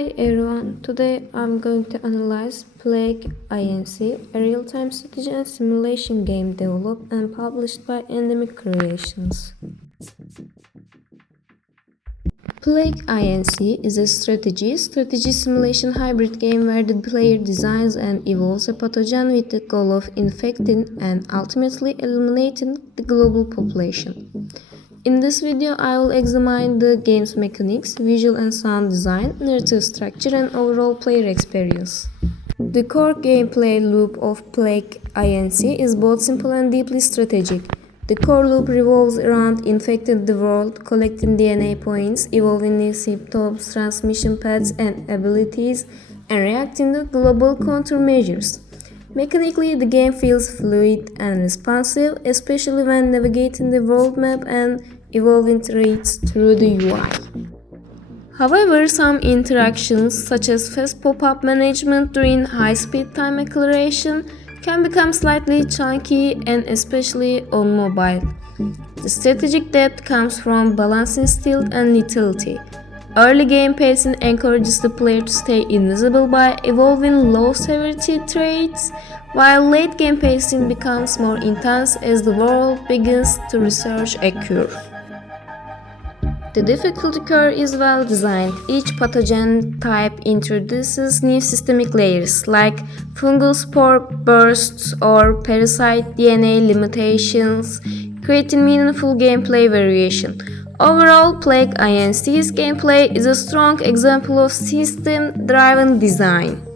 Hi everyone, today I'm going to analyze Plague Inc., a real-time strategy and simulation game developed and published by Endemic Creations. Plague Inc. is a strategy simulation hybrid game where the player designs and evolves a pathogen with the goal of infecting and ultimately eliminating the global population. In this video, I will examine the game's mechanics, visual and sound design, narrative structure, and overall player experience. The core gameplay loop of Plague Inc. is both simple and deeply strategic. The core loop revolves around infecting the world, collecting DNA points, evolving new symptoms, transmission paths, and abilities, and reacting to global countermeasures. Mechanically, the game feels fluid and responsive, especially when navigating the world map and evolving traits through the UI. However, some interactions, such as fast pop-up management during high-speed time acceleration, can become slightly chunky, and especially on mobile. The strategic depth comes from balancing stealth and lethality. Early game pacing encourages the player to stay invisible by evolving low-severity traits, while late game pacing becomes more intense as the world begins to research a cure. The difficulty curve is well designed. Each pathogen type introduces new systemic layers, like fungal spore bursts or parasite DNA limitations, creating meaningful gameplay variation. Overall, Plague Inc.'s gameplay is a strong example of system-driven design.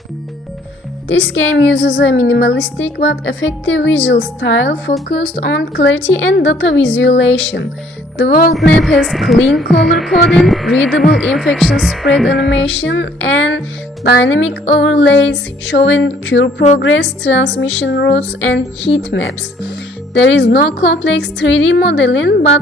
This game uses a minimalistic but effective visual style focused on clarity and data visualization. The world map has clean color coding, readable infection spread animation, and dynamic overlays showing cure progress, transmission routes, and heat maps. There is no complex 3D modeling, but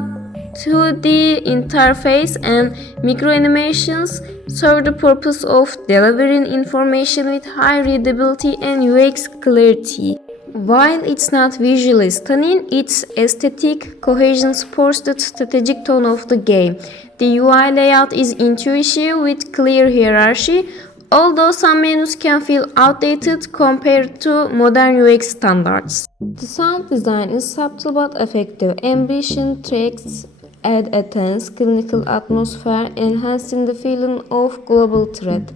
2D interface and microanimations serve the purpose of delivering information with high readability and UX clarity. While it's not visually stunning, its aesthetic cohesion supports the strategic tone of the game. The UI layout is intuitive with clear hierarchy, although some menus can feel outdated compared to modern UX standards. The sound design is subtle but effective. Ambient tracks add a tense, clinical atmosphere, enhancing the feeling of global threat.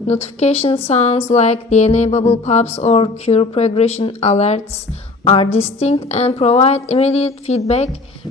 Notification sounds like DNA bubble pops or cure progression alerts are distinct and provide immediate feedback,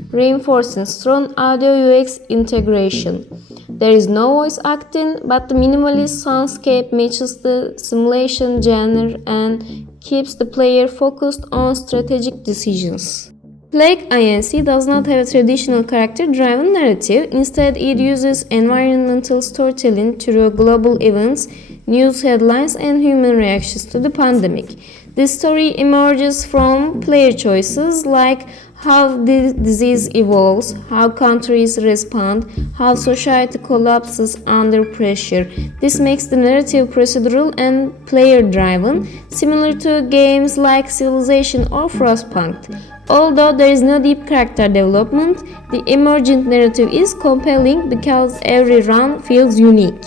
reinforcing strong audio UX integration. There is no voice acting, but the minimalist soundscape matches the simulation genre and keeps the player focused on strategic decisions. Plague Inc. does not have a traditional character-driven narrative. Instead, it uses environmental storytelling through global events, news headlines, and human reactions to the pandemic. This story emerges from player choices like how the disease evolves, how countries respond, how society collapses under pressure. This makes the narrative procedural and player-driven, similar to games like Civilization or Frostpunk. Although there is no deep character development, the emergent narrative is compelling because every run feels unique.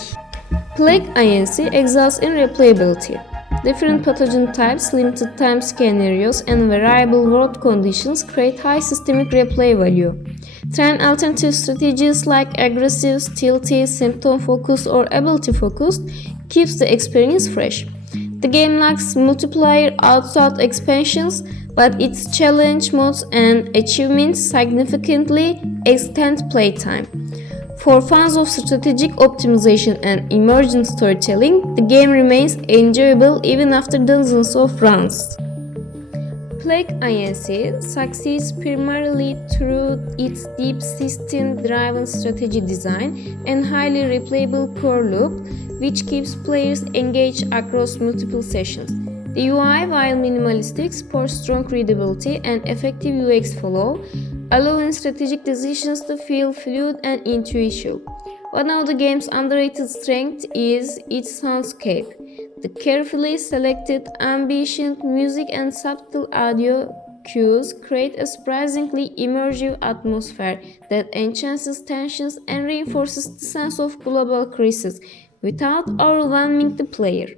Plague Inc. excels in replayability. Different pathogen types, limited time scenarios, and variable world conditions create high systemic replay value. Trying alternative strategies like aggressive, stealthy, symptom-focused, or ability-focused keeps the experience fresh. The game lacks multiplayer outside expansions, but its challenge modes and achievements significantly extend playtime. For fans of strategic optimization and emergent storytelling, the game remains enjoyable even after dozens of runs. Plague Inc. succeeds primarily through its deep system-driven strategy design and highly replayable core loop, which keeps players engaged across multiple sessions. The UI, while minimalistic, supports strong readability and effective UX flow, allowing strategic decisions to feel fluid and intuitive. One of the game's underrated strengths is its soundscape. The carefully selected ambient music and subtle audio cues create a surprisingly immersive atmosphere that enhances tensions and reinforces the sense of global crisis. without overwhelming the player.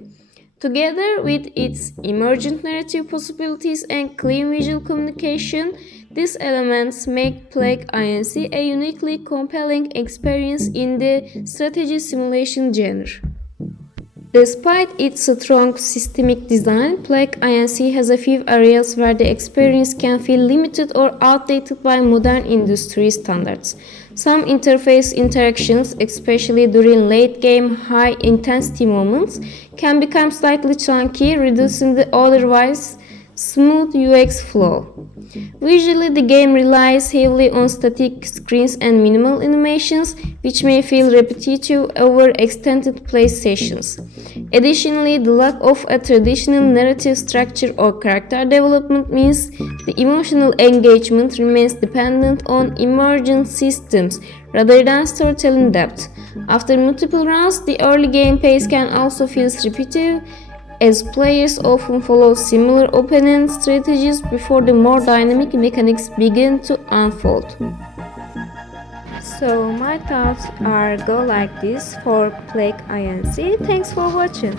Together with its emergent narrative possibilities and clean visual communication, these elements make Plague Inc. a uniquely compelling experience in the strategy simulation genre. Despite its strong systemic design, Plague Inc. has a few areas where the experience can feel limited or outdated by modern industry standards. Some interface interactions, especially during late-game high-intensity moments, can become slightly chunky, reducing the otherwise smooth UX flow. Visually, the game relies heavily on static screens and minimal animations, which may feel repetitive over extended play sessions. Additionally, the lack of a traditional narrative structure or character development means the emotional engagement remains dependent on emergent systems rather than storytelling depth. After multiple rounds, the early game pace can also feel repetitive, as players often follow similar opening strategies before the more dynamic mechanics begin to unfold. So my thoughts are go like this for Plague Inc. Thanks for watching.